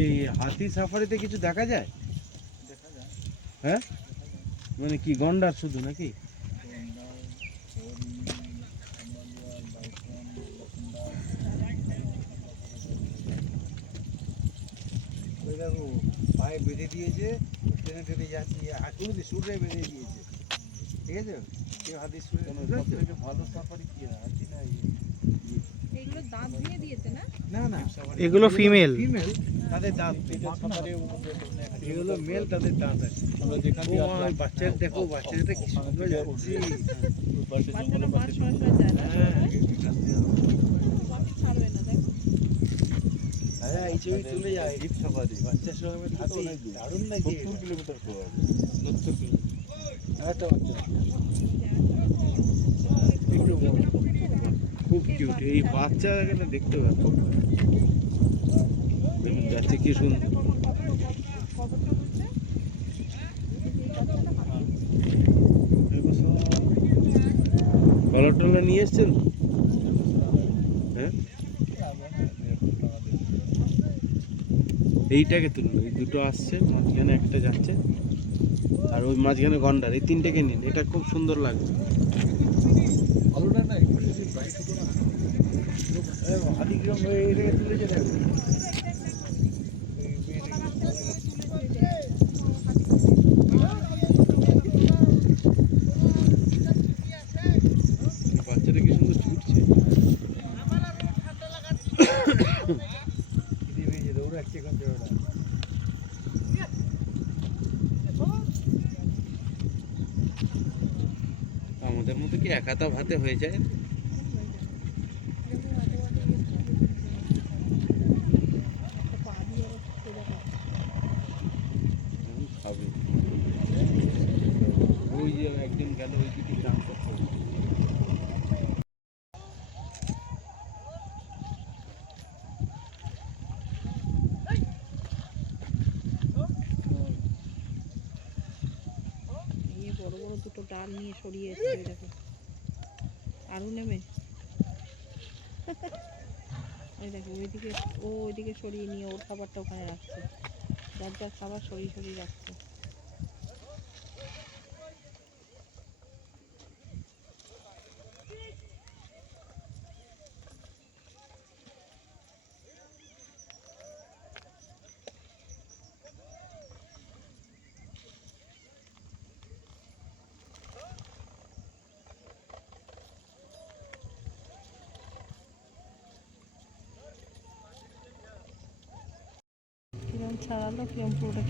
এই হাতি সাফারিতে কিছু দেখা যায়? হ্যাঁ? মানে কি গন্ডার শুধু নাকি? ওই দেখো পায়ে বেঁধে দিয়েছে টেনে টেনে যাচ্ছে এখনও তো সুরে বেঁধে দিয়েছে। ঠিক আছে? কেউ হাতে সুরে ভালো সাফারি কি হাতি না? এগুলো দাঁত ভেঙে দিয়েছে না? না না। এগুলো ফিমেল ফিমেল তাদের দাঁত। এগুলো মেল তাদের দাঁত আছে। বাচ্চাটা দেখো বাচ্চাটা কি সুন্দর যাচ্ছে। বাচ্চারা হ্যাঁ হ্যাঁ বাচ্চার দারুণ নাকি সত্তর কিলোমিটার একটা বাচ্চা বড়। খুব কিউট এই বাচ্চা এখানে দেখতে পাচ্ছ। যাচ্ছে কি সুন্দর কলার টলার নিয়ে এসছেন? হ্যাঁ? এইটাকে তুলুন, এই দুটো আসছে, মাঝখানে একটা যাচ্ছে, আর ওই মাঝখানে গন্ডার, এই তিনটেকে নিন, এটা খুব সুন্দর লাগবে ভালো না না একটু যদি ব্রাইট হতো না হাতি কিরম হয়ে এটাকে তুলেছে দেখো আমাদের মতো কি এক হাতা ভাতে হয়ে যায় পা দিয়ে আবার দেখো। এখন খাবে ওই যে একজন গেল ওই এই বড় বড় দুটো ডাল নিয়ে সরিয়ে এসছে দেখো। আরও নেমে দেখো, ওইদিকে ও ওইদিকে সরিয়ে নিয়ে ওর খাবারটা ওখানে রাখছে। যার যার খাবার সরিয়ে সরিয়ে রাখছে। చాలా ఫ్లేమ్ కూడా